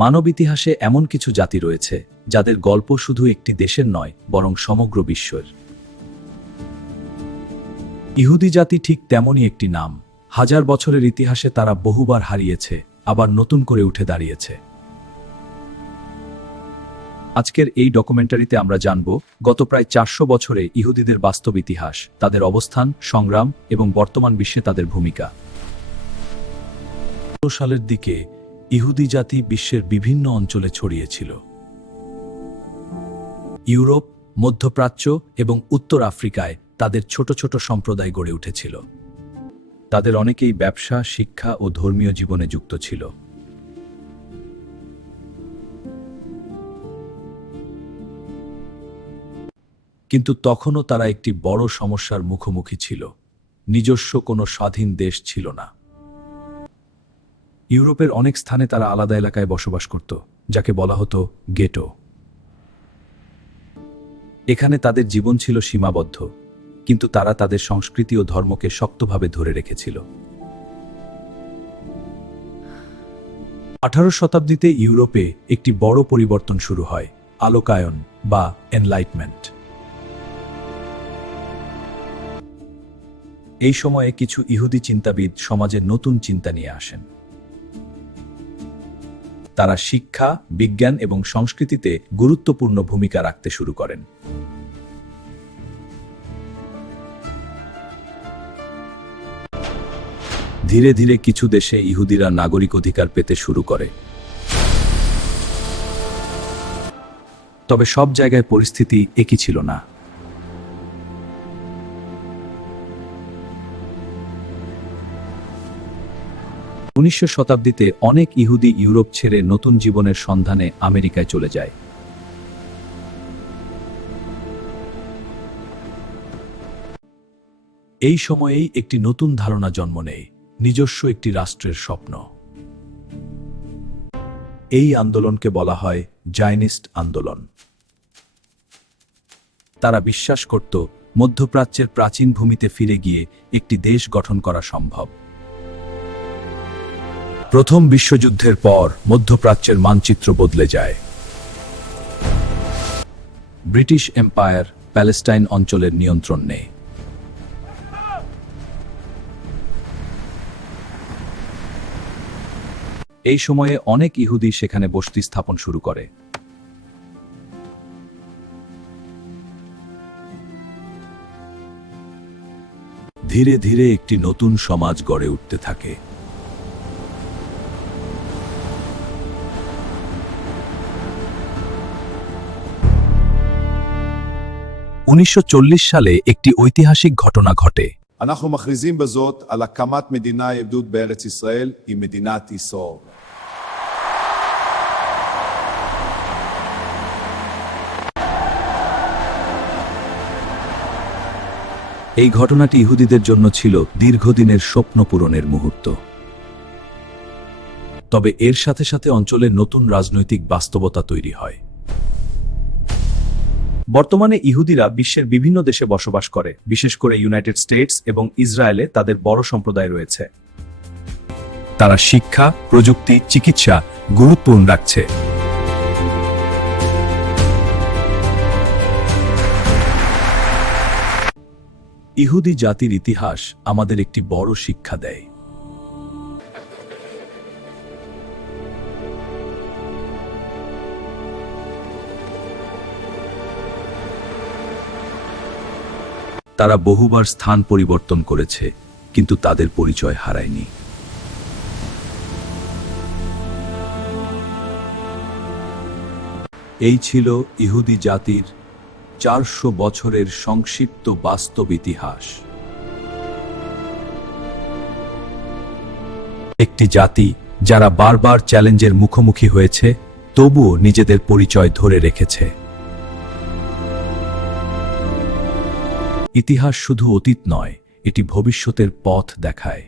মানব ইতিহাসে এমন কিছু জাতি রয়েছে যাদের গল্প শুধু একটি দেশের নয় বরং সমগ্র বিশ্বের। ইহুদি জাতি ঠিক তেমনই একটি নাম। হাজার বছরের ইতিহাসে তারা বহুবার হারিয়েছে, আবার নতুন করে উঠে দাঁড়িয়েছে। আজকের এই ডকুমেন্টারিতে আমরা জানব গত প্রায় 400 বছরে ইহুদিদের বাস্তব ইতিহাস, তাদের অবস্থান, সংগ্রাম এবং বর্তমান বিশ্বে তাদের ভূমিকা। সালের দিকে ইহুদি জাতি বিশ্বের বিভিন্ন অঞ্চলে ছড়িয়েছিল। ইউরোপ, মধ্যপ্রাচ্য এবং উত্তর আফ্রিকায় তাদের ছোট ছোট সম্প্রদায় গড়ে উঠেছিল। তাদের অনেকেই ব্যবসা, শিক্ষা ও ধর্মীয় জীবনে যুক্ত ছিল। কিন্তু তখনও তারা একটি বড় সমস্যার মুখোমুখি ছিল। নিজস্ব কোনো স্বাধীন দেশ ছিল না। ইউরোপের অনেক স্থানে তারা আলাদা এলাকায় বসবাস করত, যাকে বলা হতো গেটো। এখানে তাদের জীবন ছিল সীমাবদ্ধ, কিন্তু তারা তাদের সংস্কৃতি ও ধর্মকে শক্তভাবে ধরে রেখেছিল। 18 শতাব্দীতে ইউরোপে একটি বড় পরিবর্তন শুরু হয়, আলোকায়ন বা এনলাইটমেন্ট। এই সময়ে কিছু ইহুদি চিন্তাবিদ সমাজে নতুন চিন্তা নিয়ে আসেন। তারা শিক্ষা, বিজ্ঞান এবং সংস্কৃতিতে গুরুত্বপূর্ণ ভূমিকা রাখতে শুরু করেন। ধীরে ধীরে কিছু দেশে ইহুদিরা নাগরিক অধিকার পেতে শুরু করে। তবে সব জায়গায় পরিস্থিতি একই ছিল না। 19 শতাব্দীতে অনেক ইহুদি ইউরোপ ছেড়ে নতুন জীবনের সন্ধানে আমেরিকায় চলে যায়। এই সময়েই একটি নতুন ধারণা জন্ম নেয়, নিজস্ব একটি রাষ্ট্রের স্বপ্ন। এই আন্দোলনকে বলা হয় জায়নিস্ট আন্দোলন। তারা বিশ্বাস করত মধ্যপ্রাচ্যের প্রাচীন ভূমিতে ফিরে গিয়ে একটি দেশ গঠন করা সম্ভব। প্রথম বিশ্বযুদ্ধের পর মধ্যপ্রাচ্যের মানচিত্র বদলে যায়। ব্রিটিশ এম্পায়ার প্যালেস্টাইন অঞ্চলের নিয়ন্ত্রণ নেয়। এই সময়ে অনেক ইহুদি সেখানে বসতি স্থাপন শুরু করে। ধীরে ধীরে একটি নতুন সমাজ গড়ে উঠতে থাকে। 1940 সালে একটি ঐতিহাসিক ঘটনা ঘটে। אנחנו מכריזים בזאת על הקמת מדינה יהודית בארץ ישראל עם מדינת ישראל. এই ঘটনাটি ইহুদিদের জন্য ছিল দীর্ঘদিনের স্বপ্ন পূরণের মুহূর্ত। তবে এর সাথে সাথে অঞ্চলের নতুন রাজনৈতিক বাস্তবতা তৈরি হয়। বর্তমানে ইহুদিরা বিশ্বের বিভিন্ন দেশে বসবাস করে, বিশেষ করে ইউনাইটেড স্টেটস এবং ইসরায়েলে তাদের বড় সম্প্রদায় রয়েছে। তারা শিক্ষা, প্রযুক্তি, চিকিৎসা গুরুত্বপূর্ণ রাখছে। ইহুদি জাতির ইতিহাস আমাদের একটি বড় শিক্ষা দেয়। তারা বহুবার স্থান পরিবর্তন করেছে, কিন্তু তাদের পরিচয় হারায়নি। এই ছিল ইহুদি জাতির 400 বছরের সংক্ষিপ্ত বাস্তব ইতিহাস। একটি জাতি যারা বারবার চ্যালেঞ্জের মুখোমুখি হয়েছে, তবুও নিজেদের পরিচয় ধরে রেখেছে। ইতিহাস শুধু অতীত নয়, এটি ভবিষ্যতের পথ দেখায়।